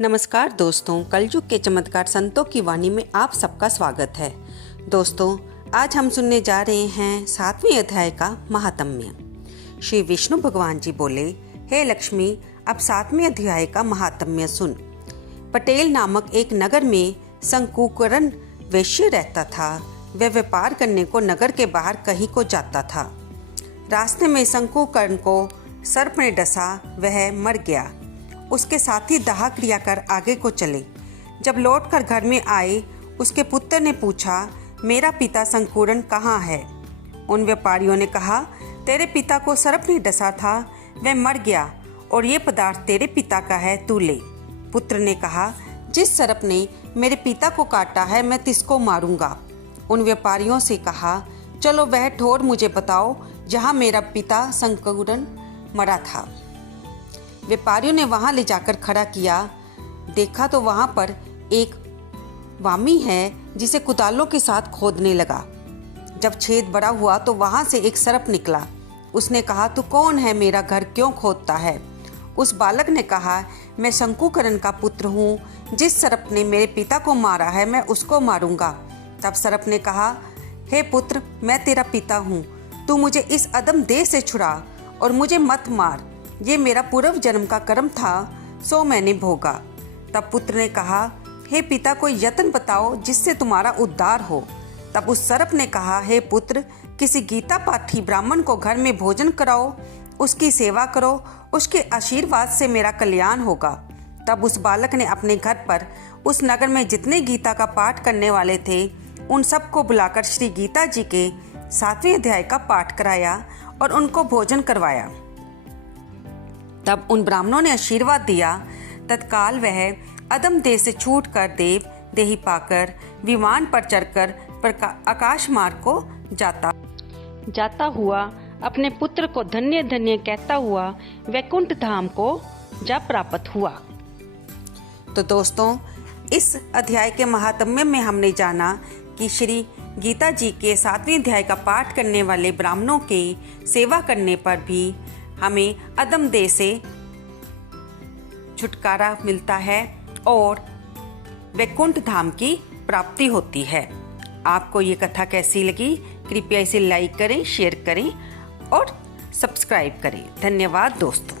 नमस्कार दोस्तों, कलयुग के चमत्कार संतों की वाणी में आप सबका स्वागत है। दोस्तों, आज हम सुनने जा रहे हैं 7वें अध्याय का महात्म्य। श्री विष्णु भगवान जी बोले, हे लक्ष्मी, अब 7वें अध्याय का महात्म्य सुन। पटेल नामक एक नगर में शंकुकरण वैश्य रहता था। वह व्यापार करने को नगर के बाहर कहीं को जाता था। रास्ते में शंकुकरण को सर्प ने डसा, वह मर गया। उसके साथी दाह क्रिया कर आगे को चले। जब लौटकर घर में आए, उसके पुत्र ने पूछा, मेरा पिता शंकुकरण कहाँ है? उन व्यापारियों ने कहा, तेरे पिता को सर्प ने डसा था, वह मर गया और ये पदार्थ तेरे पिता का है, तू ले। पुत्र ने कहा, जिस सर्प ने मेरे पिता को काटा है, मैं तिसको मारूंगा। उन व्यापारियों से कहा, चलो वह ठोर मुझे बताओ जहाँ मेरा पिता शंकुकरण मरा था। व्यापारियों ने वहां ले जाकर खड़ा किया। देखा तो वहां पर एक वामी है, जिसे कुदालों के साथ खोदने लगा। जब छेद बड़ा हुआ तो वहां से एक सर्प निकला। उसने कहा, तू कौन है, मेरा घर क्यों खोदता है? उस बालक ने कहा, मैं शंकुकरण का पुत्र हूँ। जिस सर्प ने मेरे पिता को मारा है, मैं उसको मारूंगा। तब सर्प ने कहा, हे पुत्र, मैं तेरा पिता हूँ, तू मुझे इस अदम देह से छुड़ा और मुझे मत मार। ये मेरा पूर्व जन्म का कर्म था, सो मैंने भोगा। तब पुत्र ने कहा, हे पिता, कोई यत्न बताओ जिससे तुम्हारा उद्धार हो। तब उस सर्प ने कहा, हे पुत्र, किसी गीता पाठी ब्राह्मण को घर में भोजन कराओ, उसकी सेवा करो, उसके आशीर्वाद से मेरा कल्याण होगा। तब उस बालक ने अपने घर पर उस नगर में जितने गीता का पाठ करने वाले थे, उन सबको बुलाकर श्री गीता जी के 7वें अध्याय का पाठ कराया और उनको भोजन करवाया। तब उन ब्राह्मणों ने आशीर्वाद दिया। तत्काल वह अदम देह से छूटकर देव देही पाकर विमान पर चढ़कर आकाश मार्ग को जाता हुआ अपने पुत्र को धन्य धन्य कहता हुआ वैकुंठ धाम को जा प्राप्त हुआ। तो दोस्तों, इस अध्याय के महात्म्य में हमने जाना कि श्री गीता जी के 7वें अध्याय का पाठ करने वाले ब्राह्मणों की सेवा करने पर भी हमें अदम देह से छुटकारा मिलता है और वैकुंठ धाम की प्राप्ति होती है। आपको ये कथा कैसी लगी? कृपया इसे लाइक करें, शेयर करें और सब्सक्राइब करें। धन्यवाद दोस्तों।